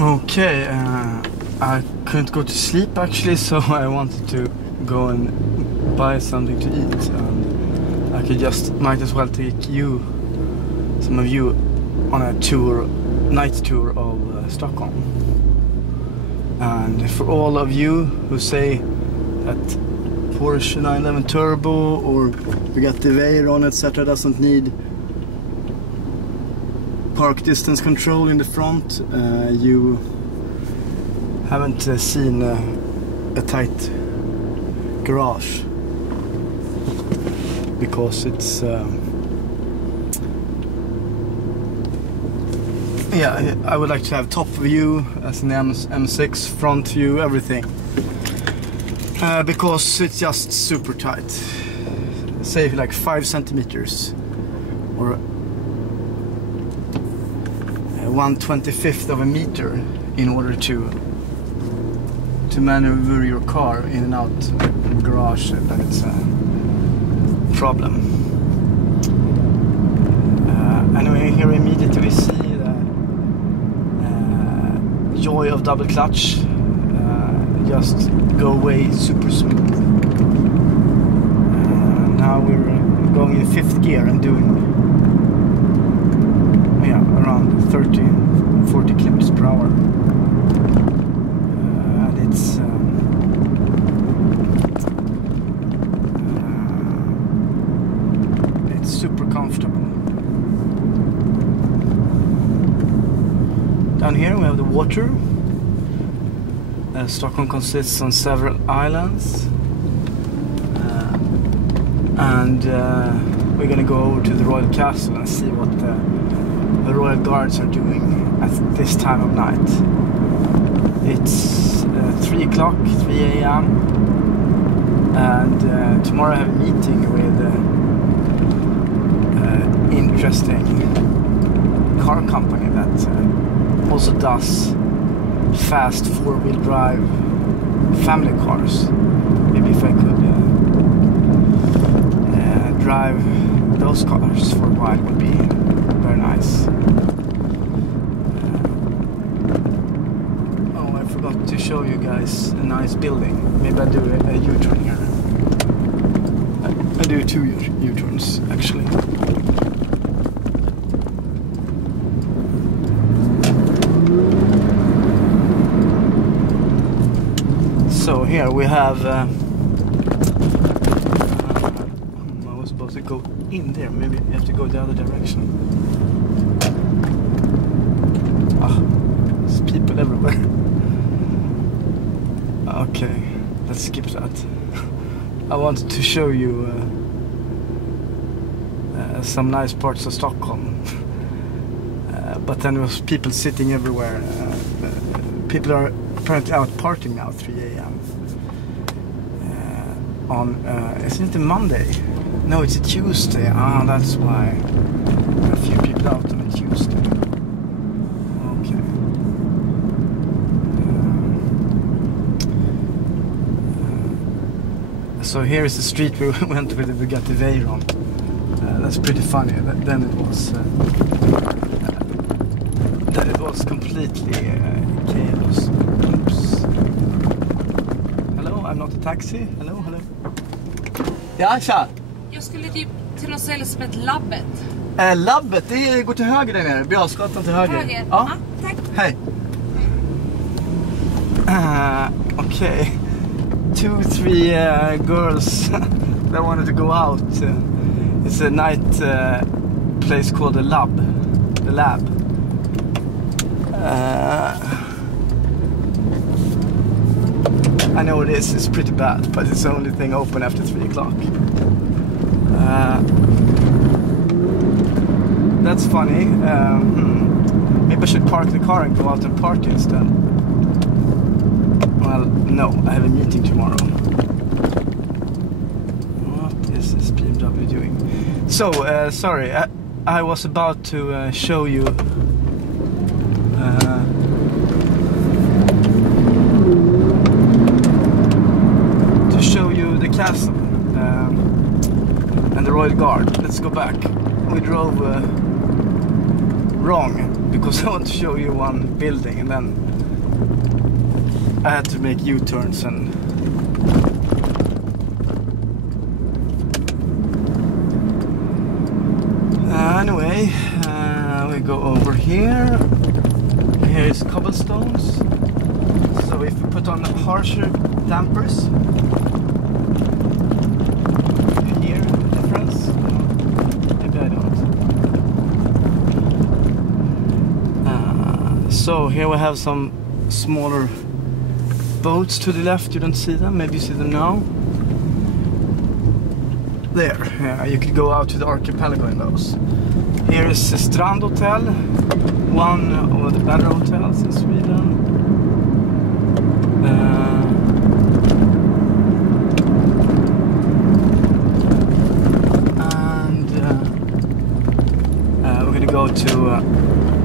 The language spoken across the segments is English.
Okay, I couldn't go to sleep actually, so I wanted to go and buy something to eat, and I might as well take some of you on a night tour of Stockholm. And for all of you who say that Porsche 911 Turbo or Bugatti Veyron etc. doesn't need park distance control in the front, you haven't seen a tight garage, because it's yeah, I would like to have top view as an M6, front view, everything, because it's just super tight. Say like 5 centimeters or 1/25 of a meter in order to maneuver your car in and out of the garage, then it's a problem. Anyway, here immediately we see the joy of double clutch, just go away super smooth. Now we're going in 5th gear and doing around 30-40 kilometers per hour, and it's super comfortable. Down here we have the water. Stockholm consists on several islands, and we're gonna go over to the Royal Castle and see what the Royal Guards are doing at this time of night. It's 3 o'clock, 3 a.m. and tomorrow I have a meeting with interesting car company that also does fast 4-wheel drive family cars. Maybe if I could drive those cars for a while would be very nice. Oh, I forgot to show you guys a nice building. Maybe I'll do a U-turn here. I do 2 U-turns actually. So here we have I was supposed to go in there, maybe you have to go the other direction. There's people everywhere. Okay, let's skip that. I wanted to show you some nice parts of Stockholm, but then there was people sitting everywhere. People are apparently out partying now, 3 a.m. Isn't it a Monday? No, it's a Tuesday. That's why. There are a few people out on a Tuesday. Okay. So here is the street we went with the Bugatti Veyron. That's pretty funny. Then it was completely chaos. Oops. Hello, I'm not a taxi. Hello. Ja, tja. Jag skulle typ till något ställe som heter Labbet. Labbet, det går till höger där nere. Björnsgatan till höger. Höger? Ja, tack. Hej. Okay. 2-3 girls that wanted to go out. It's a night place called the Lab. The Lab. I know it's pretty bad, but it's the only thing open after 3 o'clock. That's funny. Maybe I should park the car and go out and party instead. Well, no, I have a meeting tomorrow. What is this BMW doing? So, sorry, I was about to show you the castle and the Royal Guard. Let's go back. We drove wrong because I want to show you one building and then I had to make U-turns and anyway, we go over here. Here is cobblestones. So if we put on harsher dampers, you hear the difference? Maybe I don't. So here we have some smaller boats to the left. You don't see them, maybe you see them now. There, you could go out to the archipelago in those. Here is Strand Hotel, one of the better hotels in Sweden. We're gonna go to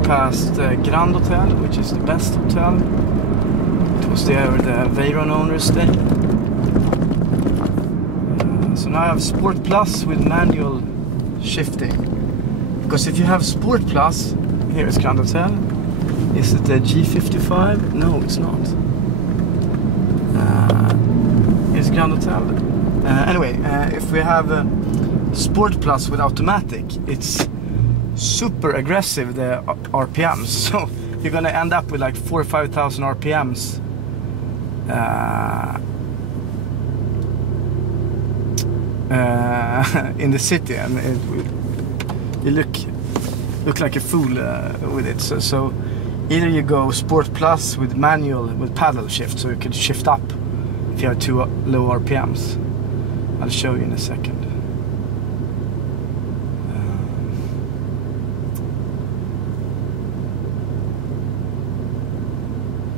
past Grand Hotel, which is the best hotel. It was there the Veyron owners stayed. So now I have Sport Plus with manual shifting. Because if you have Sport Plus, here is Grand Hotel. Is it the G55? No, it's not. Here's Grand Hotel. Anyway, if we have Sport Plus with automatic, it's super aggressive, the RPMs. So you're gonna end up with like 4,000 or 5,000 RPMs. In the city, and you look like a fool with it. So either you go Sport Plus with manual with paddle shift, so you can shift up if you have too low RPMs. I'll show you in a second.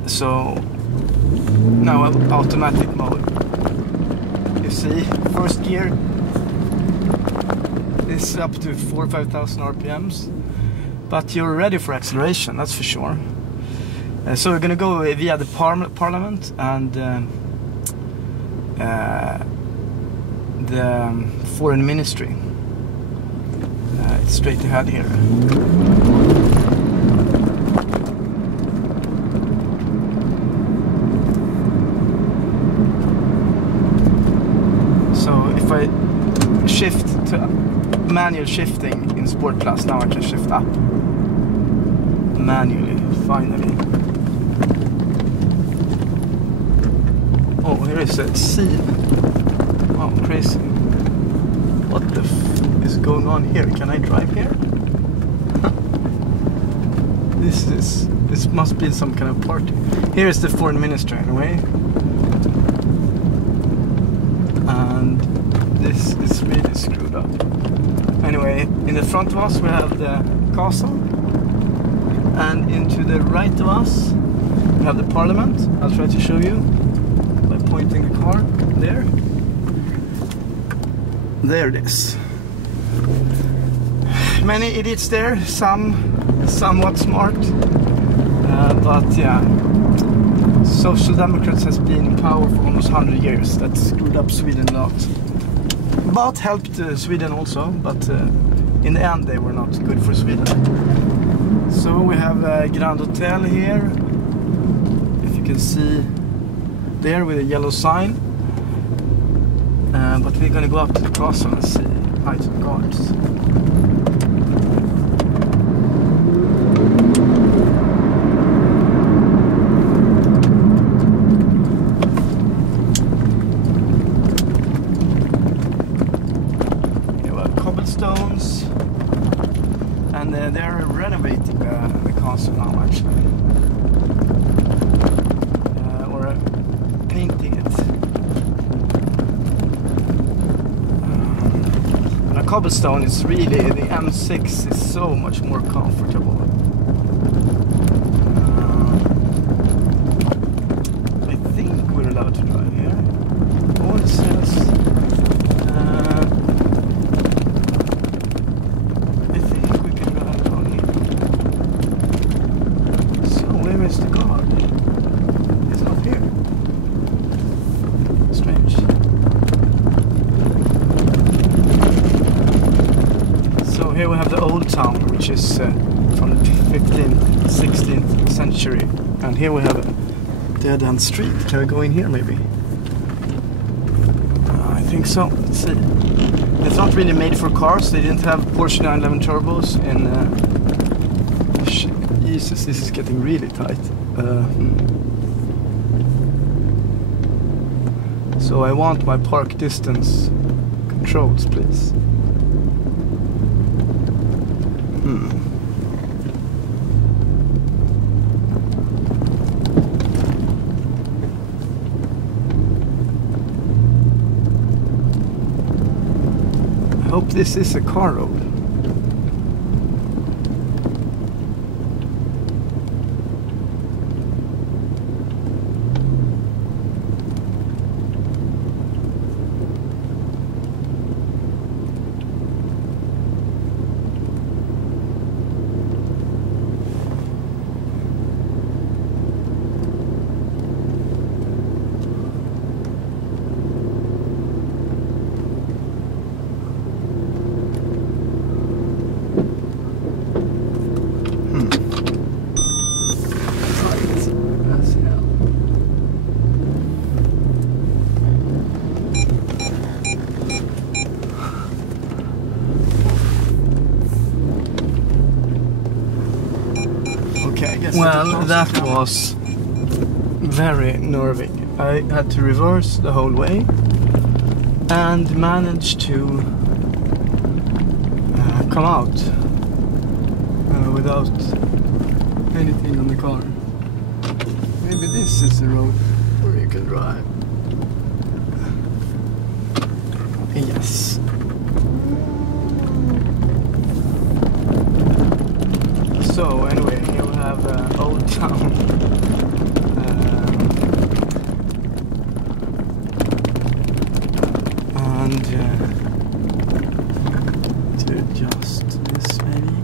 So now automatic mode. You see, first gear is up to 4,000 or 5,000 RPMs, but you're ready for acceleration, that's for sure. So we're gonna go via the Parliament and the Foreign Ministry. It's straight ahead here. If I shift to manual shifting in Sport Plus, now I can shift up manually, finally. Oh, here is a sea. Oh, crazy. What the f is going on here? Can I drive here? This must be some kind of party. Here is the Foreign Ministry anyway. And this is really screwed up. Anyway, in the front of us we have the castle, and into the right of us we have the Parliament. I'll try to show you by pointing the car there. There it is. Many idiots there, some somewhat smart, but yeah, Social Democrats has been in power for almost 100 years. That screwed up Sweden a lot. But helped Sweden also, but in the end they were not good for Sweden. So we have a Grand Hotel here, if you can see there with a yellow sign. But we're gonna go up to the castle and see hi to the guards. Cobblestones, and they're renovating the castle now actually, or painting it. And a cobblestone is really, the M6 is so much more comfortable. I think we're allowed to drive here. Oh, it says the guard. It's not here. Strange. So here we have the old town, which is from the 15th, 16th century. And here we have dead-end street. Can we go in here maybe? I think so. Let's see. It's not really made for cars. They didn't have Porsche 911 turbos in... Jesus, this is getting really tight. So I want my park distance controls, please. I hope this is a car road. Well, that was very nerving. I had to reverse the whole way and managed to come out without anything on the car. Maybe this is the road where you can drive. Yes. So anyway, here we have Old Town. And to adjust this maybe.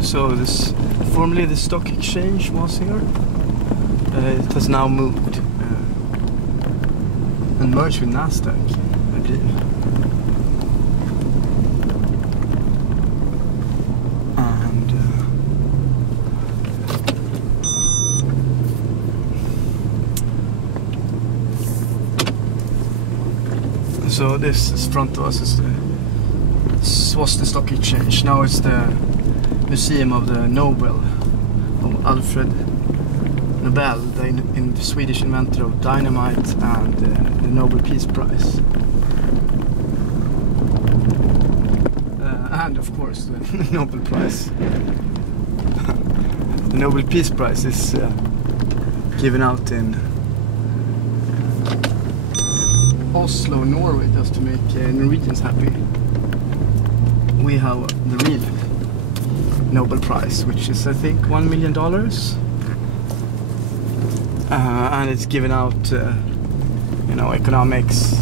So this formerly the stock exchange was here. It has now moved and merged with Nasdaq, I believe. And so this is front of us. This was the stock exchange. Now it's the Museum of the Nobel of Alfred Nobel, the Swedish inventor of dynamite and the Nobel Peace Prize. And of course the Nobel Prize. The Nobel Peace Prize is given out in Oslo, Norway, just to make Norwegians happy. We have the real Nobel Prize, which is I think $1 million, and it's given out, you know, economics,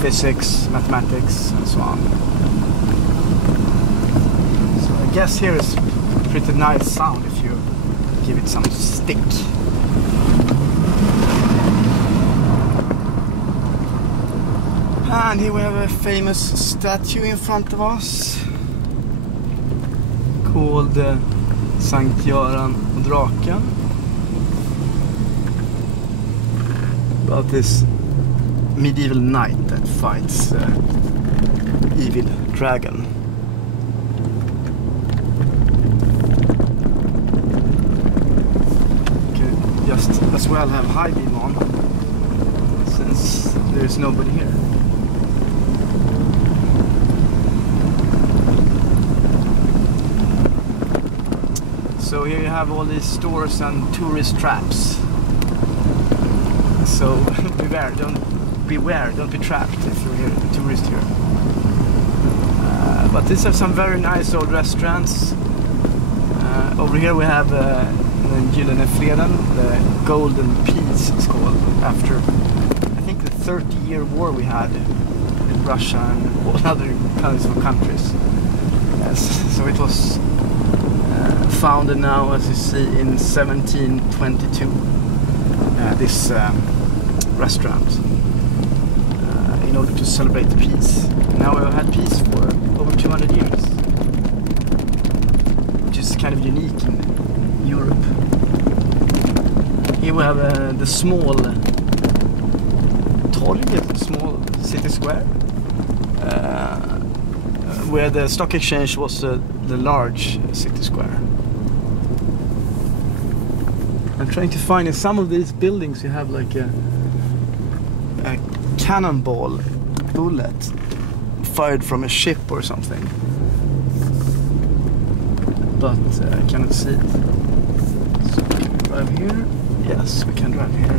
physics, mathematics, and so on. So I guess here is pretty nice sound if you give it some stick. And here we have a famous statue in front of us, called Sanctorum Rock, about this medieval knight that fights evil dragon. Could just as well have high beam on, since there is nobody here. So here you have all these stores and tourist traps. So beware, don't be trapped if you're here, a tourist here. But these are some very nice old restaurants. Over here we have the Gyllene Freden, the Golden Peace it's called, after I think the 30-year war we had in Russia and all other kinds of countries. Yes, so it was founded now, as you see, in 1722. This restaurant, in order to celebrate peace. Now we've had peace for over 200 years, which is kind of unique in Europe. Here we have the small torg, the small city square, where the stock exchange was the large city square. I'm trying to find in some of these buildings you have like a cannonball bullet fired from a ship or something, but I cannot see it. So we can drive here. Yes, we can drive here.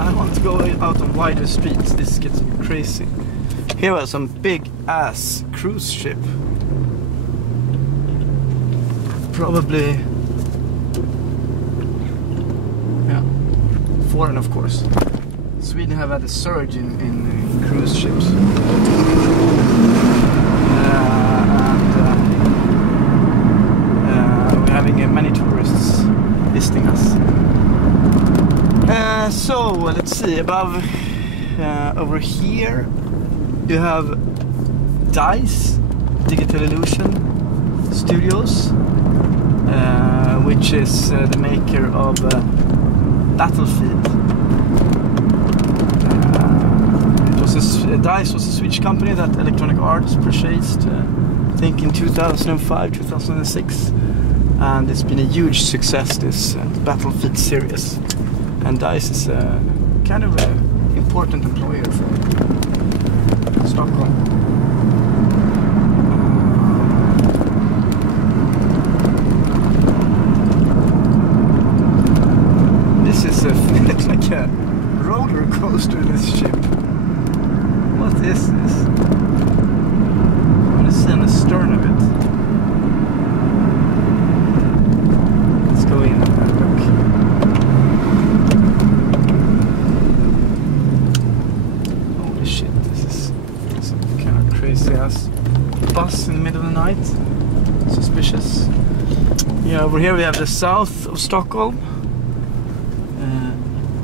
I want to go out on wider streets. This gets crazy. Here are some big ass cruise ship. Probably, yeah, foreign of course. Sweden have had a surge in cruise ships. We're having many tourists visiting us. So let's see, above over here you have DICE, Digital Illusion Studios, which is the maker of Battlefield. DICE was a Swedish company that Electronic Arts purchased, I think in 2005, 2006, and it's been a huge success, this Battlefield series. And DICE is kind of an important employer for Stockholm. This is it's like a roller coaster, this ship. What is this? I want to see on the stern of it. Let's go in and have a look. Holy shit, this is some kind of crazy ass bus in the middle of the night. Suspicious. Yeah, over here we have the south of Stockholm.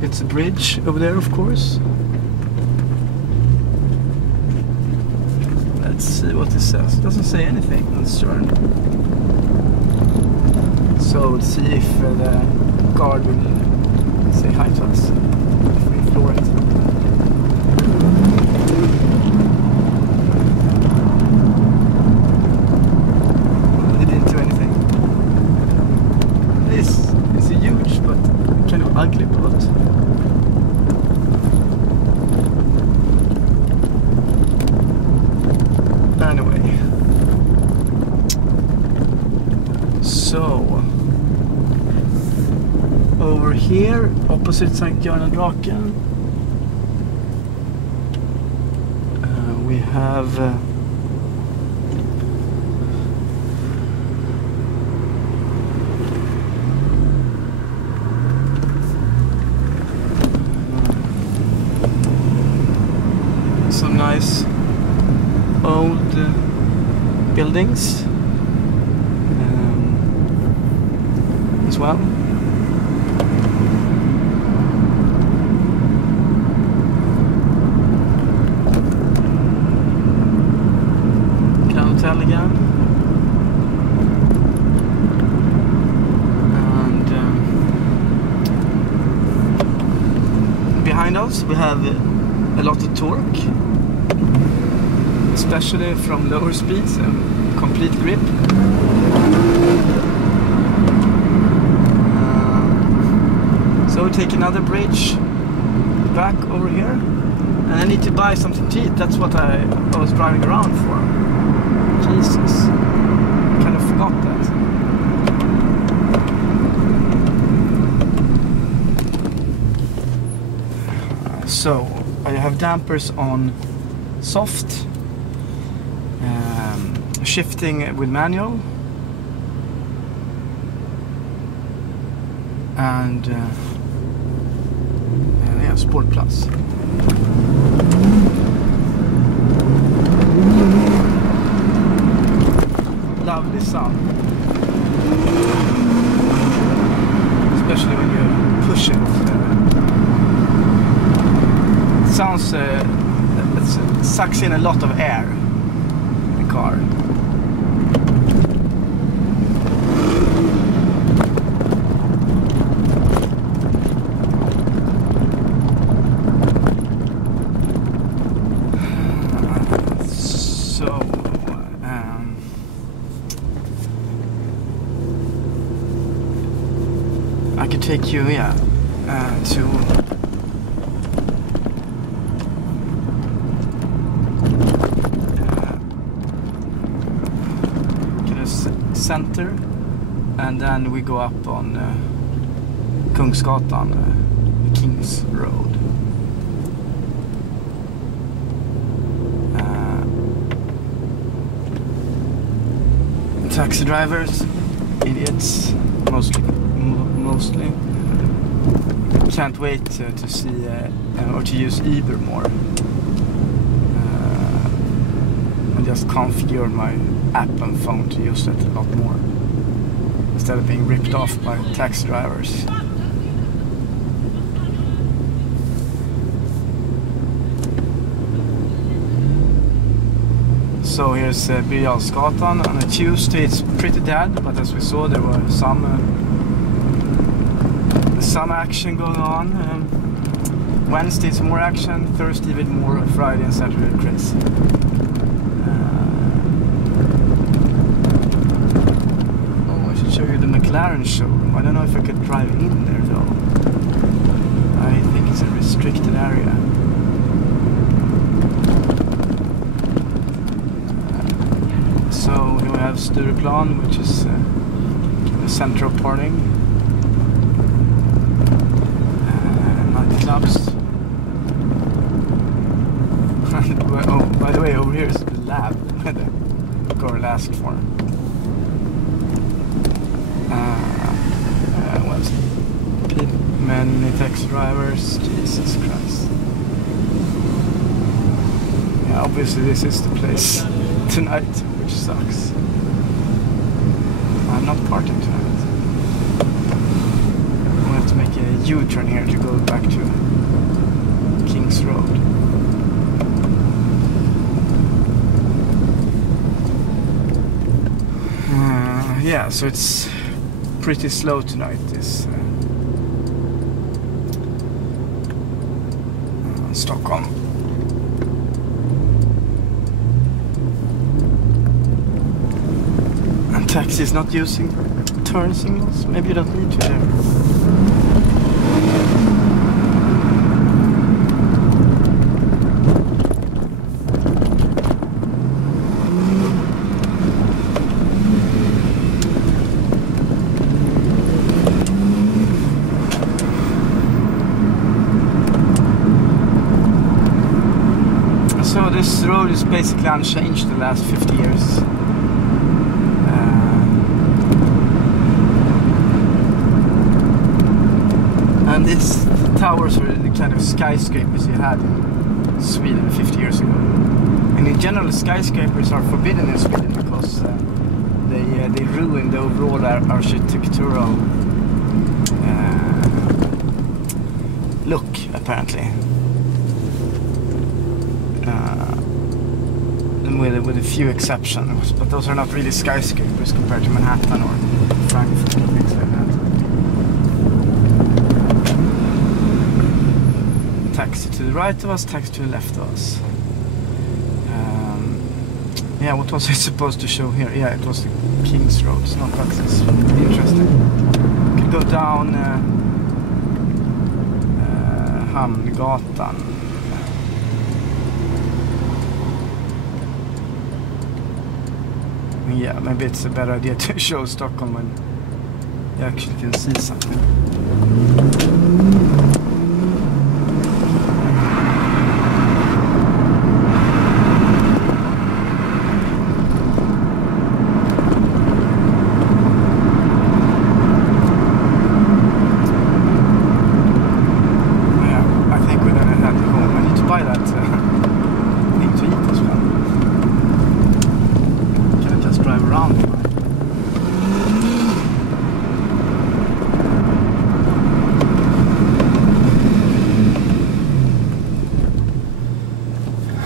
It's a bridge over there, of course. Let's see what this says. It doesn't say anything on the stern. So let's see if the guard will say hi to us if we floor it. Well, he didn't do anything. This is a huge but kind of ugly boat. Anyway, so over here, opposite Sanctorum Rock, we have some nice old buildings as well. Grand Hotel again. And behind us we have a lot of torque, especially from lower speeds and complete grip. So we take another bridge back over here, and I need to buy something to eat. That's what I was driving around for. Jesus, kind of forgot that. So I have dampers on soft, shifting with manual, and yeah, Sport Plus. sounds, it sucks in a lot of air, the car. I could take you, to center, and then we go up on Kungsgatan, Kings Road. Taxi drivers, idiots, mostly. Can't wait to see or to use Uber more. I just configured my app and phone to use it a lot more instead of being ripped off by taxi drivers. So here's Birger Jarlsgatan. On a Tuesday it's pretty dead, but as we saw there were some action going on. Wednesday it's more action, Thursday a bit more, Friday and Saturday crazy. I should show you the McLaren showroom. I don't know if I could drive in there though. I think it's a restricted area. So here we have Stureplan, which is the center of partying. Clubs. Oh, by the way, over here is the lab that the girl asked for. What's it? Many taxi drivers. Jesus Christ. Yeah, obviously this is the place tonight, which sucks. I'm not partying tonight. To make a U-turn here to go back to Kings Road. Yeah, so it's pretty slow tonight, this Stockholm. And taxis not using turn signals. Maybe you don't need to there. So this road is basically unchanged the last 50 years. And these towers were the kind of skyscrapers you had in Sweden 50 years ago. And in general, skyscrapers are forbidden in Sweden because they ruin the overall architectural look, apparently. With a few exceptions, but those are not really skyscrapers compared to Manhattan or Frankfurt or things like that. Taxi to the right of us, taxi to the left of us. Yeah, what was I supposed to show here? Yeah, it was the King's Road. It's not that interesting. You could go down Hamngatan. Yeah, maybe it's a better idea to show Stockholm when you actually can see something.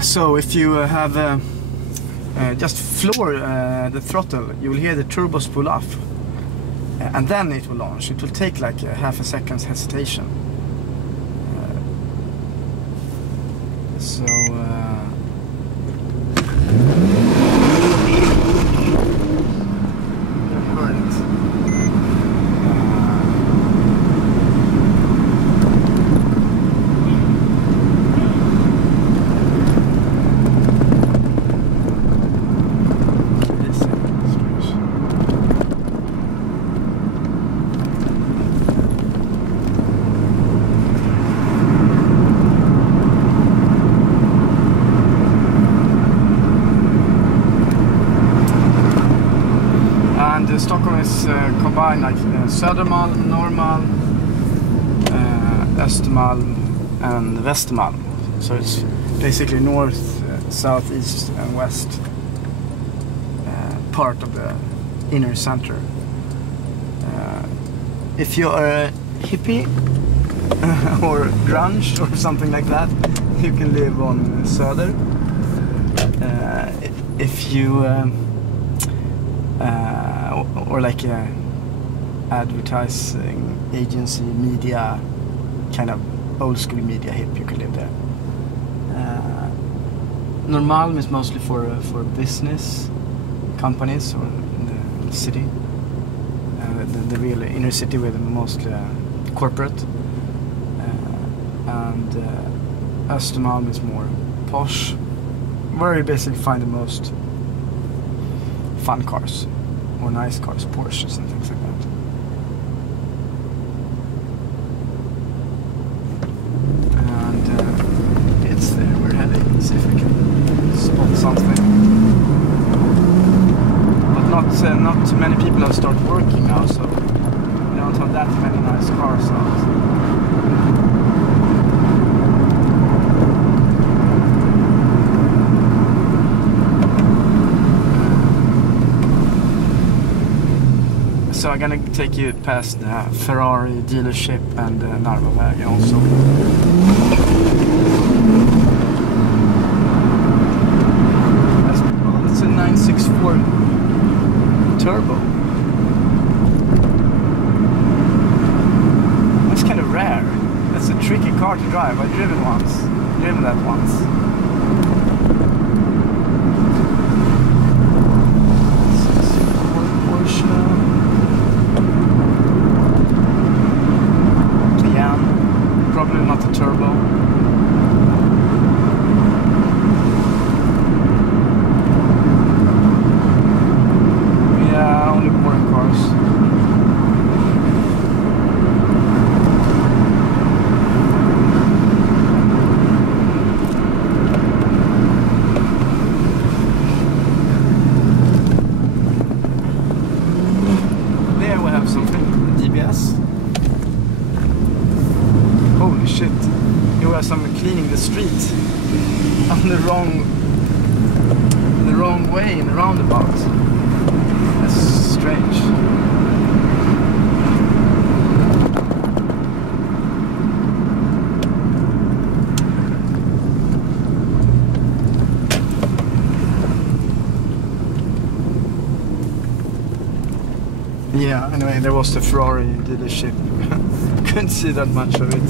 So if you have just floor the throttle, you will hear the turbos pull off, and then it will launch. It will take like a half a second's hesitation. So Stockholm is combined like Södermalm, Norrmalm, Östermalm and Västermalm. So it's basically north, south, east and west part of the inner center. If you are a hippie or grunge or something like that, you can live on Söder. If you or like a advertising agency, media, kind of old school media hip, you can live there. Norrmalm is mostly for business companies or in the city. The real inner city with mostly corporate. And Östermalm is more posh, where you basically find the most fun cars or nice cars, Porsches and things like that. And it's there, we're heading. Let's see if we can spot something. But not many people have started working now, so we don't have that many nice cars out. So I'm gonna take you past the Ferrari dealership and Narvavägen also. That's a 964 turbo. That's kind of rare. That's a tricky car to drive. I've driven that once. Porsche. Probably not the turbo. Yeah, only boring cars. There we have something, DBS. Holy shit, you have someone cleaning the street on the wrong way in the roundabout. That's strange. Yeah, anyway, there was the Ferrari dealership. Couldn't see that much of it.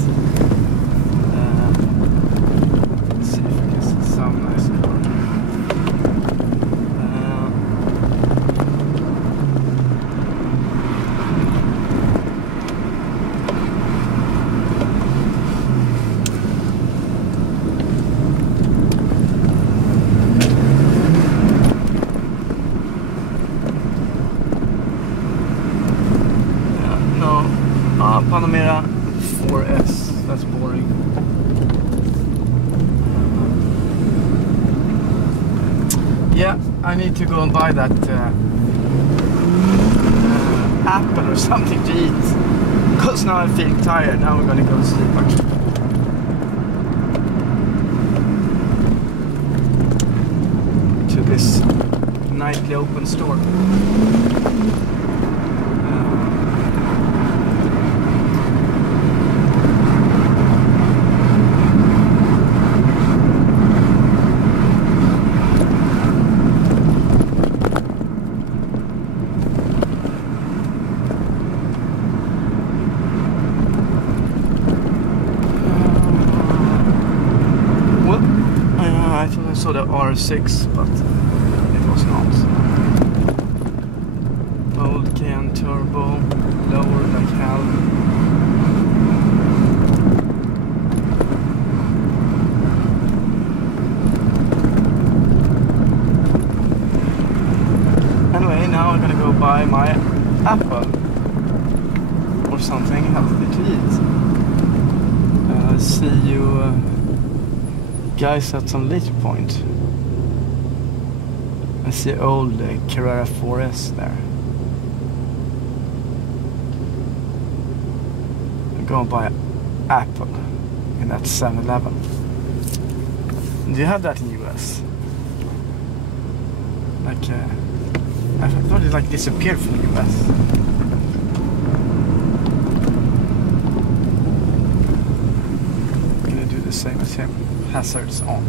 Let's see if we can see some nice car. Panamera 4S, that's boring. Yeah, I need to go and buy that apple or something to eat, because now I feel tired. Now I'm gonna go to sleep actually. To this nightly open store. thought I saw the R6, but it was not. Old Cayenne turbo, lower like hell. Anyway, now I'm gonna go buy my apple or something healthy to eat. See you guys at some later point. I see old Carrera 4S there. I'm gonna buy apple in that 7-Eleven. Do you have that in US? Like I thought it like disappeared from the US. Same as him. Hazards on.